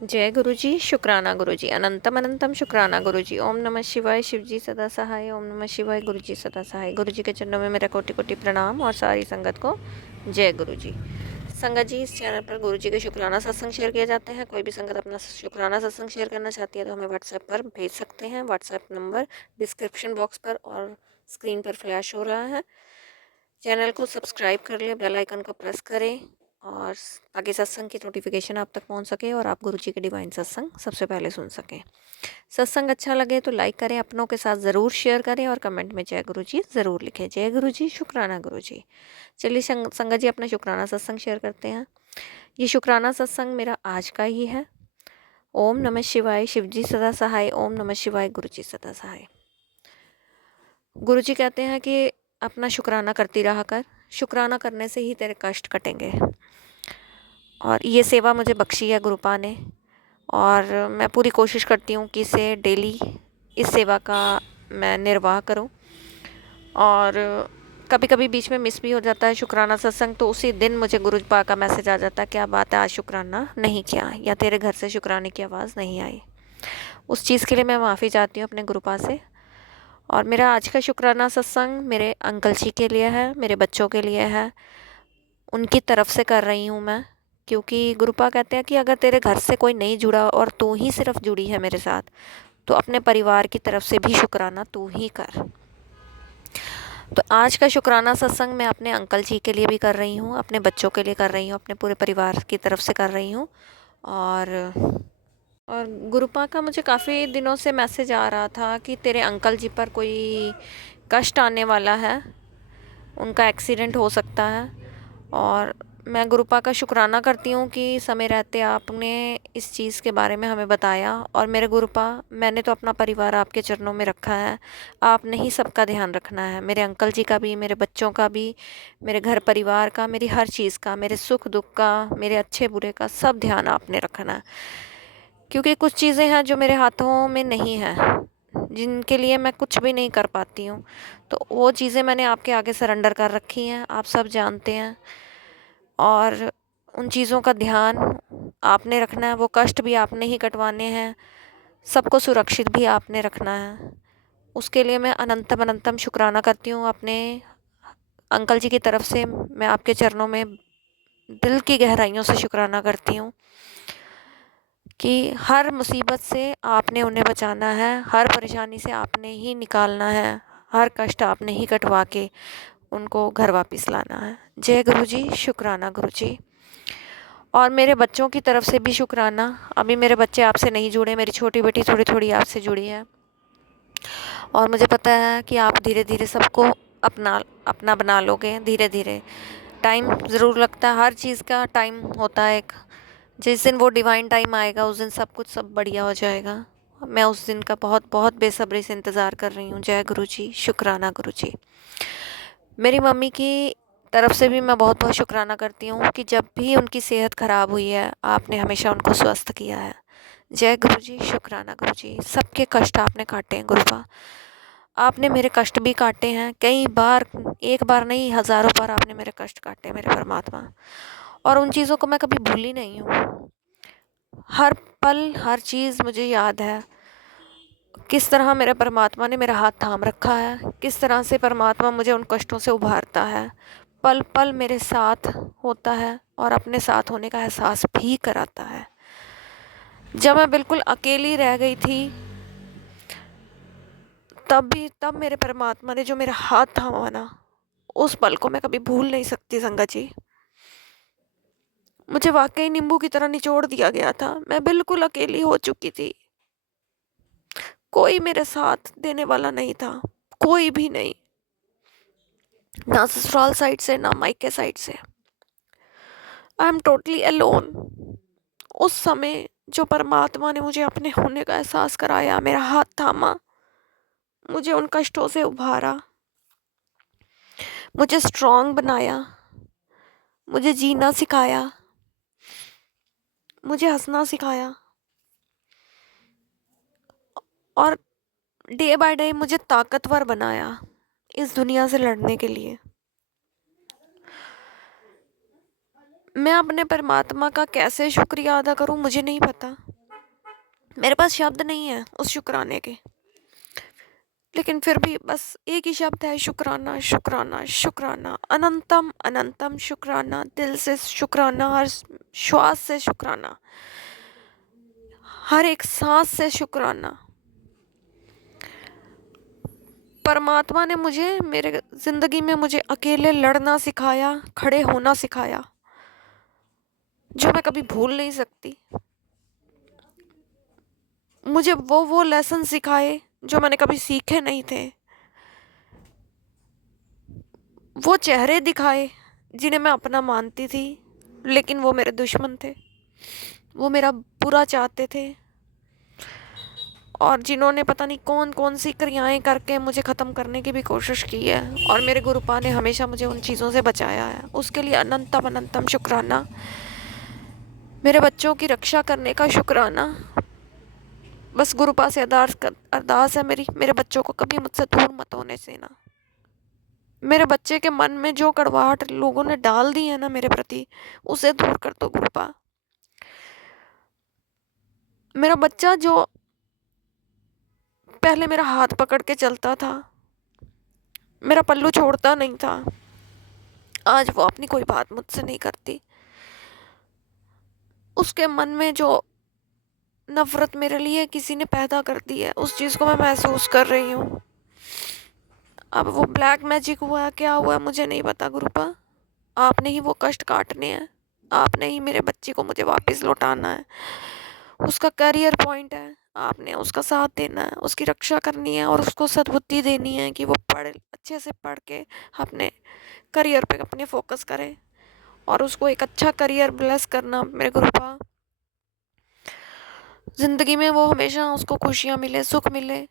जय गुरु जी, शुक्राना गुरु जी, अनंतम अनंतम शुक्राना गुरु जी। ओम नमः शिवाय, शिव जी सदा सहाय। ओम नमः शिवाय, गुरु जी सदा सहाय। गुरु जी के चरणों में मेरा कोटि कोटि प्रणाम और सारी संगत को जय गुरु जी। संगत जी, इस चैनल पर गुरु जी के शुक्राना सत्संग शेयर किए जाते हैं। कोई भी संगत अपना शुक्राना सत्संग शेयर करना चाहती है तो हमें व्हाट्सएप पर भेज सकते हैं। व्हाट्सएप नंबर डिस्क्रिप्शन बॉक्स पर और स्क्रीन पर फ्लैश हो रहा है। चैनल को सब्सक्राइब कर ले, बेल आइकन को प्रेस करें और ताकि सत्संग की नोटिफिकेशन आप तक पहुंच सके और आप गुरु जी के डिवाइन सत्संग सबसे पहले सुन सकें। सत्संग अच्छा लगे तो लाइक करें, अपनों के साथ ज़रूर शेयर करें और कमेंट में जय गुरु जी ज़रूर लिखें। जय गुरु जी, शुक्राना गुरु जी। चलिए संगत जी, अपना शुक्राना सत्संग शेयर करते हैं। ये शुक्राना सत्संग मेरा आज का ही है। ओम नमः शिवाय, शिव जी सदा सहाय। ओम नमः शिवाय, गुरु जी सदा सहाय। गुरु जी कहते हैं कि अपना शुक्राना करती रहा कर, शुक्राना करने से ही तेरे कष्ट कटेंगे। और ये सेवा मुझे बख्शी है गुरुपा ने और मैं पूरी कोशिश करती हूँ कि इसे डेली इस सेवा का मैं निर्वाह करूँ। और कभी कभी बीच में मिस भी हो जाता है शुक्राना सत्संग, तो उसी दिन मुझे गुरुपा का मैसेज आ जाता है, क्या बात है आज शुक्राना नहीं किया या तेरे घर से शुक्राने की आवाज़ नहीं आई। उस चीज़ के लिए मैं माफ़ी चाहती हूँ अपने गुरुपा से। और मेरा आज का शुक्राना सत्संग मेरे अंकल जी के लिए है, मेरे बच्चों के लिए है, उनकी तरफ से कर रही हूँ मैं। क्योंकि गुरुपा कहते हैं कि अगर तेरे घर से कोई नहीं जुड़ा और तू ही सिर्फ जुड़ी है मेरे साथ, तो अपने परिवार की तरफ से भी शुक्राना तू ही कर। तो आज का शुक्राना सत्संग मैं अपने अंकल जी के लिए भी कर रही हूँ, अपने बच्चों के लिए कर रही हूँ, अपने पूरे परिवार की तरफ से कर रही हूँ। और गुरुपा का मुझे काफ़ी दिनों से मैसेज आ रहा था कि तेरे अंकल जी पर कोई कष्ट आने वाला है, उनका एक्सीडेंट हो सकता है। और मैं गुरुपा का शुक्राना करती हूँ कि समय रहते आपने इस चीज़ के बारे में हमें बताया। और मेरे गुरुपा, मैंने तो अपना परिवार आपके चरणों में रखा है, आपने ही सबका ध्यान रखना है, मेरे अंकल जी का भी, मेरे बच्चों का भी, मेरे घर परिवार का, मेरी हर चीज़ का, मेरे सुख दुख का, मेरे अच्छे बुरे का सब ध्यान आपने रखना है। क्योंकि कुछ चीज़ें हैं जो मेरे हाथों में नहीं है, जिनके लिए मैं कुछ भी नहीं कर पाती हूँ, तो वो चीज़ें मैंने आपके आगे सरेंडर कर रखी हैं, आप सब जानते हैं। और उन चीज़ों का ध्यान आपने रखना है, वो कष्ट भी आपने ही कटवाने हैं, सबको सुरक्षित भी आपने रखना है। उसके लिए मैं अनंतम अनंतम शुक्राना करती हूँ अपने अंकल जी की तरफ से। मैं आपके चरणों में दिल की गहराइयों से शुक्राना करती हूँ कि हर मुसीबत से आपने उन्हें बचाना है, हर परेशानी से आपने ही निकालना है, हर कष्ट आपने ही कटवा के उनको घर वापस लाना है। जय गुरु जी, शुक्राना गुरु जी। और मेरे बच्चों की तरफ से भी शुक्राना। अभी मेरे बच्चे आपसे नहीं जुड़े, मेरी छोटी बेटी थोड़ी थोड़ी आपसे जुड़ी है और मुझे पता है कि आप धीरे धीरे सबको अपना अपना बना लोगे। धीरे धीरे टाइम ज़रूर लगता है, हर चीज़ का टाइम होता है एक। जिस दिन वो डिवाइन टाइम आएगा उस दिन सब कुछ सब बढ़िया हो जाएगा। मैं उस दिन का बहुत बहुत बेसब्री से इंतज़ार कर रही हूँ। जय गुरु जी, शुक्राना गुरु जी। मेरी मम्मी की तरफ से भी मैं बहुत बहुत शुक्राना करती हूँ कि जब भी उनकी सेहत ख़राब हुई है आपने हमेशा उनको स्वस्थ किया है। जय गुरु जी, शुक्राना गुरु जी। सबके कष्ट आपने काटे हैं गुरुपा, आपने मेरे कष्ट भी काटे हैं कई बार, एक बार नहीं हज़ारों बार आपने मेरे कष्ट काटे मेरे परमात्मा। और उन चीज़ों को मैं कभी भूली नहीं हूँ। हर पल हर चीज़ मुझे याद है, किस तरह मेरे परमात्मा ने मेरा हाथ थाम रखा है, किस तरह से परमात्मा मुझे उन कष्टों से उभारता है, पल पल मेरे साथ होता है और अपने साथ होने का एहसास भी कराता है। जब मैं बिल्कुल अकेली रह गई थी तब मेरे परमात्मा ने जो मेरा हाथ थामा ना, उस पल को मैं कभी भूल नहीं सकती संगत जी। मुझे वाकई नींबू की तरह निचोड़ दिया गया था, मैं बिल्कुल अकेली हो चुकी थी, कोई मेरे साथ देने वाला नहीं था, कोई भी नहीं, ना ससुराल साइड से ना मायके साइड से। I am totally alone. उस समय जो परमात्मा ने मुझे अपने होने का एहसास कराया, मेरा हाथ थामा, मुझे उन कष्टों से उभारा, मुझे स्ट्रांग बनाया, मुझे जीना सिखाया, मुझे हंसना सिखाया और डे बाय डे मुझे ताकतवर बनाया इस दुनिया से लड़ने के लिए। मैं अपने परमात्मा का कैसे शुक्रिया अदा करूं मुझे नहीं पता। मेरे पास शब्द नहीं है उस शुक्राने के, लेकिन फिर भी बस एक ही शब्द है, शुक्राना शुक्राना शुक्राना, अनंतम अनंतम शुक्राना, दिल से शुक्राना, हर श्वास से शुक्राना, हर एक सांस से शुक्राना। परमात्मा ने मुझे मेरे ज़िंदगी में मुझे अकेले लड़ना सिखाया, खड़े होना सिखाया, जो मैं कभी भूल नहीं सकती। मुझे वो लेसन सिखाए जो मैंने कभी सीखे नहीं थे। वो चेहरे दिखाए जिन्हें मैं अपना मानती थी, लेकिन वो मेरे दुश्मन थे। वो मेरा बुरा चाहते थे और जिन्होंने पता नहीं कौन कौन सी क्रियाएं करके मुझे ख़त्म करने की भी कोशिश की है, और मेरे गुरुपा ने हमेशा मुझे उन चीज़ों से बचाया है। उसके लिए अनंतम अनंतम शुक्राना। मेरे बच्चों की रक्षा करने का शुक्राना। बस गुरुपा से अरदास है मेरी, मेरे बच्चों को कभी मुझसे दूर मत होने देना। मेरे बच्चे के मन में जो कड़वाहट लोगों ने डाल दी है ना मेरे प्रति, उसे दूर कर दो गुरुपा। मेरा बच्चा जो पहले मेरा हाथ पकड़ के चलता था, मेरा पल्लू छोड़ता नहीं था, आज वो अपनी कोई बात मुझसे नहीं करती। उसके मन में जो नफरत मेरे लिए किसी ने पैदा कर दी है, उस चीज़ को मैं महसूस कर रही हूँ। अब वो ब्लैक मैजिक हुआ है, क्या हुआ है मुझे नहीं पता गुरुपा। आपने ही वो कष्ट काटने हैं, आपने ही मेरे बच्चे को मुझे वापस लौटाना है। उसका करियर पॉइंट है, आपने उसका साथ देना है, उसकी रक्षा करनी है और उसको सद्बुद्धि देनी है कि वो अच्छे से पढ़ के अपने करियर पे अपने फोकस करे और उसको एक अच्छा करियर ब्लेस करना मेरे गुरुपा। ज़िंदगी में वो हमेशा उसको खुशियाँ मिले, सुख मिले,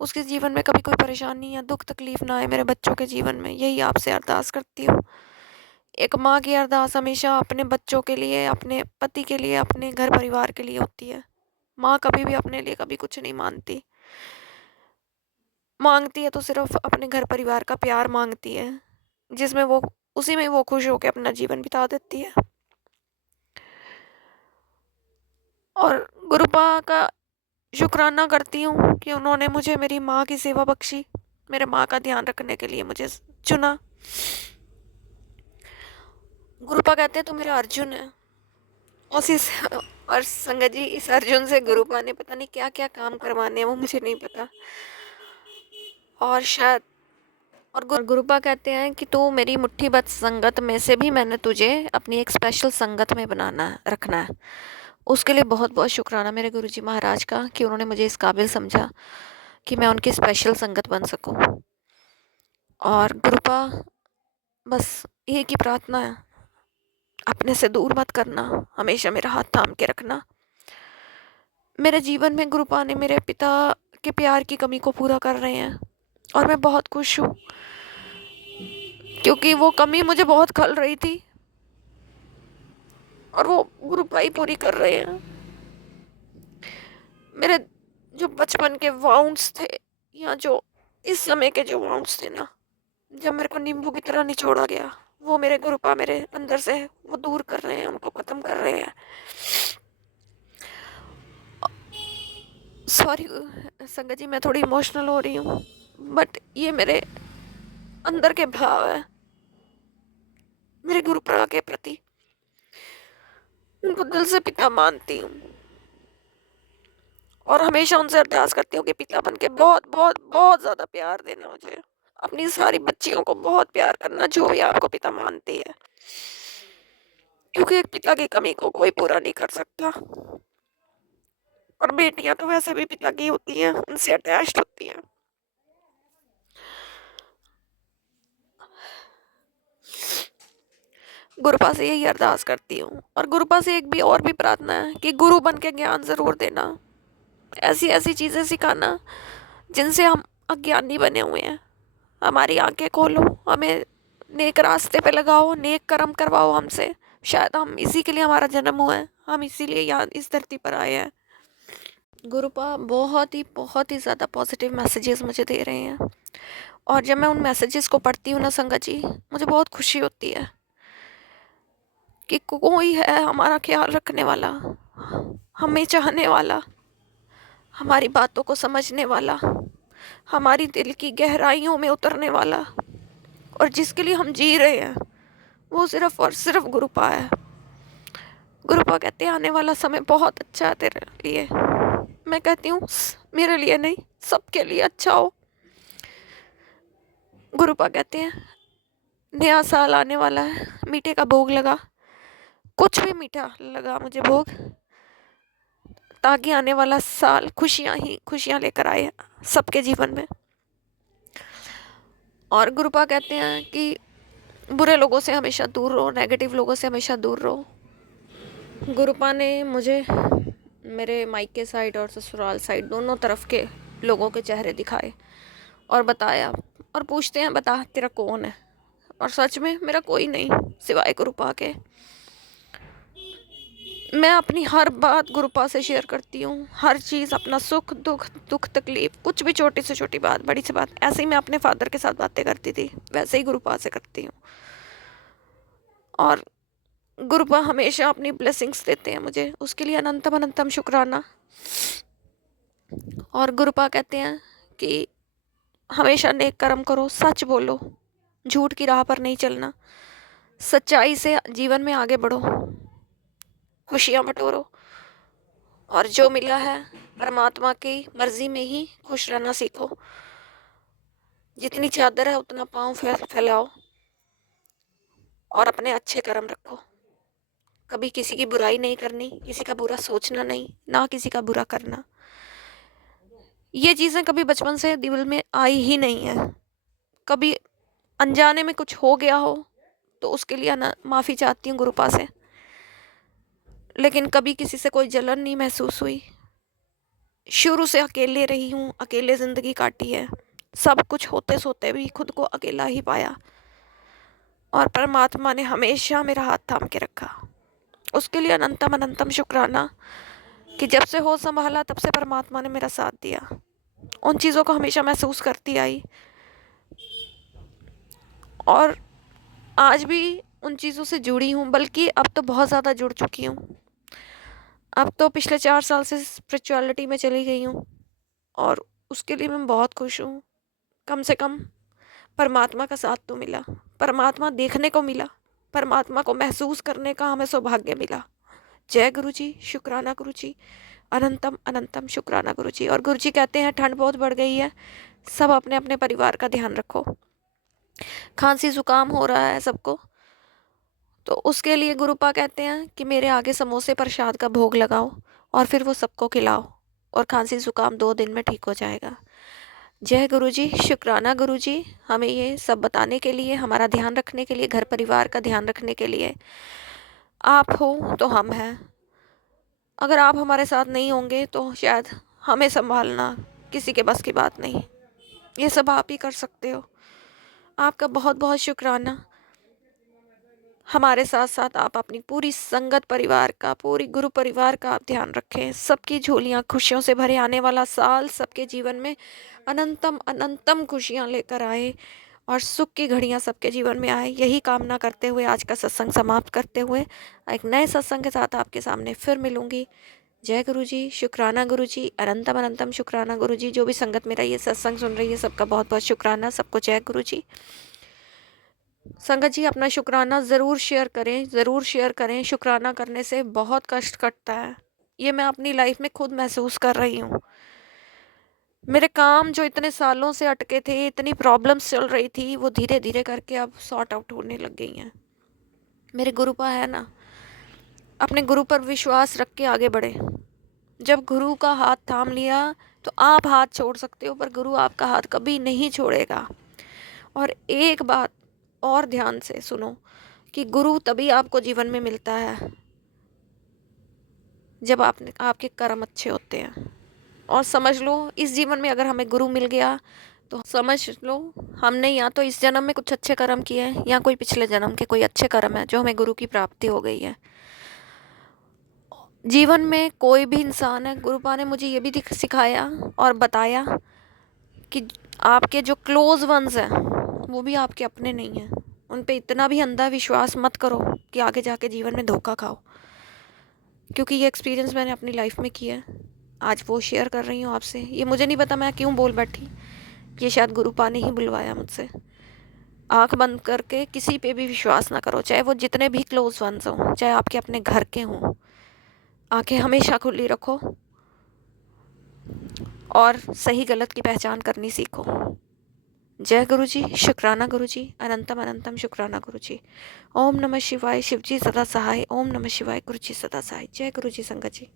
उसके जीवन में कभी कोई परेशानी या दुख तकलीफ ना आए मेरे बच्चों के जीवन में, यही आपसे अरदास करती हूँ। एक माँ की अरदास हमेशा अपने बच्चों के लिए, अपने पति के लिए, अपने घर परिवार के लिए होती है। माँ कभी भी अपने लिए कभी कुछ नहीं मांगती। मांगती है तो सिर्फ अपने घर परिवार का प्यार मांगती है, जिसमें वो उसी में वो खुश होकर अपना जीवन बिता देती है। और गुरुपा का शुक्राना करती हूँ कि उन्होंने मुझे मेरी माँ की सेवा बख्शी, मेरे माँ का ध्यान रखने के लिए मुझे चुना। गुरुपा कहते हैं तू मेरा अर्जुन है। और संगत जी, इस अर्जुन से गुरुपा ने पता नहीं क्या क्या काम करवाने हैं, वो मुझे नहीं पता। और शायद और गुरुपा कहते हैं कि तू मेरी मुट्ठीबद्ध संगत में से भी मैंने तुझे अपनी एक स्पेशल संगत में बनाना है, रखना है। उसके लिए बहुत बहुत शुक्राना मेरे गुरुजी महाराज का कि उन्होंने मुझे इस काबिल समझा कि मैं उनकी स्पेशल संगत बन सकूं। और गुरुपा, बस एक ही प्रार्थना है, अपने से दूर मत करना, हमेशा मेरा हाथ थाम के रखना। मेरे जीवन में गुरुपा ने मेरे पिता के प्यार की कमी को पूरा कर रहे हैं और मैं बहुत खुश हूँ, क्योंकि वो कमी मुझे बहुत खल रही थी और वो गुरुपा ही पूरी कर रहे हैं। मेरे जो बचपन के वाउंड्स थे, या जो इस समय के जो वाउंड्स थे ना, जब मेरे को नींबू की तरह निचोड़ा गया, वो मेरे गुरुपा मेरे अंदर से वो दूर कर रहे हैं, उनको ख़त्म कर रहे हैं। सॉरी संगत जी, मैं थोड़ी इमोशनल हो रही हूँ, बट ये मेरे अंदर के भाव है मेरे गुरुपा के प्रति। उनको दिल से पिता मानती हूँ और हमेशा उनसे अरदास करती हूँ कि पिता बन के बहुत बहुत बहुत ज़्यादा प्यार देना मुझे, अपनी सारी बच्चियों को बहुत प्यार करना, जो भी आपको पिता मानती है, क्योंकि एक पिता की कमी को कोई पूरा नहीं कर सकता। और बेटियां तो वैसे भी पिता की होती हैं, उनसे अटैच्ड होती हैं। गुरुपा से यही अरदास करती हूँ और गुरुपा से एक भी और भी प्रार्थना है कि गुरु बन के ज्ञान ज़रूर देना, ऐसी ऐसी चीज़ें सिखाना जिनसे हम अज्ञानी बने हुए हैं। हमारी आंखें खोलो, हमें नेक रास्ते पे लगाओ, नेक कर्म करवाओ हमसे। शायद हम इसी के लिए हमारा जन्म हुआ है, हम इसीलिए यहाँ इस धरती पर आए हैं। गुरुपा बहुत ही ज़्यादा पॉजिटिव मैसेजेस मुझे दे रहे हैं और जब मैं उन मैसेजेस को पढ़ती हूँ ना संगत जी, मुझे बहुत खुशी होती है कि कोई है हमारा ख्याल रखने वाला, हमें चाहने वाला, हमारी बातों को समझने वाला, हमारी दिल की गहराइयों में उतरने वाला, और जिसके लिए हम जी रहे हैं वो सिर्फ और सिर्फ गुरुपा है। गुरुपा कहते हैं आने वाला समय बहुत अच्छा है तेरे लिए। मैं कहती हूँ मेरे लिए नहीं, सबके लिए अच्छा हो। गुरुपा कहते हैं नया साल आने वाला है, मीठे का भोग लगा, कुछ भी मीठा लगा मुझे भोग, ताकि आने वाला साल खुशियाँ ही खुशियाँ लेकर आए सबके जीवन में। और गुरुपा कहते हैं कि बुरे लोगों से हमेशा दूर रहो, नेगेटिव लोगों से हमेशा दूर रहो। गुरुपा ने मुझे मेरे मायके साइड और ससुराल साइड दोनों तरफ के लोगों के चेहरे दिखाए और बताया, और पूछते हैं बता तेरा कौन है, और सच में मेरा कोई नहीं सिवाय गुरुपा के। मैं अपनी हर बात गुरुपा से शेयर करती हूँ, हर चीज़, अपना सुख दुख दुख तकलीफ, कुछ भी छोटी से छोटी बात बड़ी सी बात, ऐसे ही मैं अपने फादर के साथ बातें करती थी वैसे ही गुरुपा से करती हूँ। और गुरुपा हमेशा अपनी ब्लेसिंग्स देते हैं मुझे, उसके लिए अनंतम अनंतम शुक्राना। और गुरुपा कहते हैं कि हमेशा नेक कर्म करो, सच बोलो, झूठ की राह पर नहीं चलना, सच्चाई से जीवन में आगे बढ़ो, खुशियाँ बटोरो, और जो मिला है परमात्मा की मर्जी में ही खुश रहना सीखो। जितनी चादर है उतना पाँव फैलाओ और अपने अच्छे कर्म रखो। कभी किसी की बुराई नहीं करनी, किसी का बुरा सोचना नहीं, ना किसी का बुरा करना। ये चीज़ें कभी बचपन से दिल में आई ही नहीं है। कभी अनजाने में कुछ हो गया हो तो उसके लिए ना माफ़ी चाहती हूँ गुरुपा से, लेकिन कभी किसी से कोई जलन नहीं महसूस हुई। शुरू से अकेले रही हूँ, अकेले ज़िंदगी काटी है, सब कुछ होते सोते भी खुद को अकेला ही पाया, और परमात्मा ने हमेशा मेरा हाथ थाम के रखा। उसके लिए अनंतम अनंतम शुक्राना कि जब से होश संभाला तब से परमात्मा ने मेरा साथ दिया। उन चीज़ों को हमेशा महसूस करती आई, और आज भी उन चीज़ों से जुड़ी हूँ, बल्कि अब तो बहुत ज़्यादा जुड़ चुकी हूँ। अब तो पिछले 4 साल से स्पिरिचुअलिटी में चली गई हूँ, और उसके लिए मैं बहुत खुश हूँ। कम से कम परमात्मा का साथ तो मिला, परमात्मा देखने को मिला, परमात्मा को महसूस करने का हमें सौभाग्य मिला। जय गुरु जी, शुक्राना गुरु जी, अनंतम अनंतम शुक्राना गुरु जी। और गुरु जी कहते हैं ठंड बहुत बढ़ गई है, सब अपने अपने परिवार का ध्यान रखो। खांसी जुकाम हो रहा है सबको, तो उसके लिए गुरुपा कहते हैं कि मेरे आगे समोसे प्रसाद का भोग लगाओ और फिर वो सबको खिलाओ, और खांसी जुकाम 2 दिन में ठीक हो जाएगा। जय गुरु जी, शुक्राना गुरु जी, हमें ये सब बताने के लिए, हमारा ध्यान रखने के लिए, घर परिवार का ध्यान रखने के लिए। आप हो तो हम हैं, अगर आप हमारे साथ नहीं होंगे तो शायद हमें संभालना किसी के बस की बात नहीं, ये सब आप ही कर सकते हो। आपका बहुत बहुत शुक्राना। हमारे साथ साथ आप अपनी पूरी संगत परिवार का, पूरी गुरु परिवार का आप ध्यान रखें। सबकी झोलियाँ खुशियों से भरे, आने वाला साल सबके जीवन में अनंतम अनंतम खुशियाँ लेकर आए, और सुख की घड़ियाँ सबके जीवन में आए। यही कामना करते हुए आज का सत्संग समाप्त करते हुए एक नए सत्संग के साथ आपके सामने फिर मिलूंगी। जय गुरु जी, शुक्राना गुरु जी, अनंतम अनंतम शुक्राना गुरु जी। जो भी संगत मेरा ये सत्संग सुन रही है सबका बहुत बहुत शुक्राना, सबको जय गुरु जी। संगत जी अपना शुक्राना ज़रूर शेयर करें, ज़रूर शेयर करें। शुक्राना करने से बहुत कष्ट कटता है, ये मैं अपनी लाइफ में खुद महसूस कर रही हूँ। मेरे काम जो इतने सालों से अटके थे, इतनी प्रॉब्लम्स चल रही थी, वो धीरे धीरे करके अब सॉर्ट आउट होने लग गई हैं। मेरे गुरुपा है ना, अपने गुरु पर विश्वास रख के आगे बढ़े। जब गुरु का हाथ थाम लिया तो आप हाथ छोड़ सकते हो, पर गुरु आपका हाथ कभी नहीं छोड़ेगा। और एक बात और ध्यान से सुनो कि गुरु तभी आपको जीवन में मिलता है जब आपके कर्म अच्छे होते हैं। और समझ लो इस जीवन में अगर हमें गुरु मिल गया तो समझ लो हमने या तो इस जन्म में कुछ अच्छे कर्म किए हैं, या कोई पिछले जन्म के कोई अच्छे कर्म है जो हमें गुरु की प्राप्ति हो गई है। जीवन में कोई भी इंसान है, गुरुपा ने मुझे ये भी सिखाया और बताया कि आपके जो क्लोज वंस हैं वो भी आपके अपने नहीं हैं। उन पे इतना भी अंधा विश्वास मत करो कि आगे जाके जीवन में धोखा खाओ, क्योंकि ये एक्सपीरियंस मैंने अपनी लाइफ में किया है। आज वो शेयर कर रही हूँ आपसे। ये मुझे नहीं पता मैं क्यों बोल बैठी, ये शायद गुरुपा ने ही बुलवाया मुझसे। आंख बंद करके किसी पे भी विश्वास ना करो, चाहे वो जितने भी क्लोज वंस हों, चाहे आपके अपने घर के हों। आंखें हमेशा खुली रखो और सही गलत की पहचान करनी सीखो। जय गुरु जी, शुक्राना गुरु जी, अनंतम अनंतम शुक्राना गुरु जी। ओम नमः शिवाय, शिव जी सदा सहाय। ओम नमः शिवाय, गुरु जी सदा सहाय। जय गुरु जी संगत जी।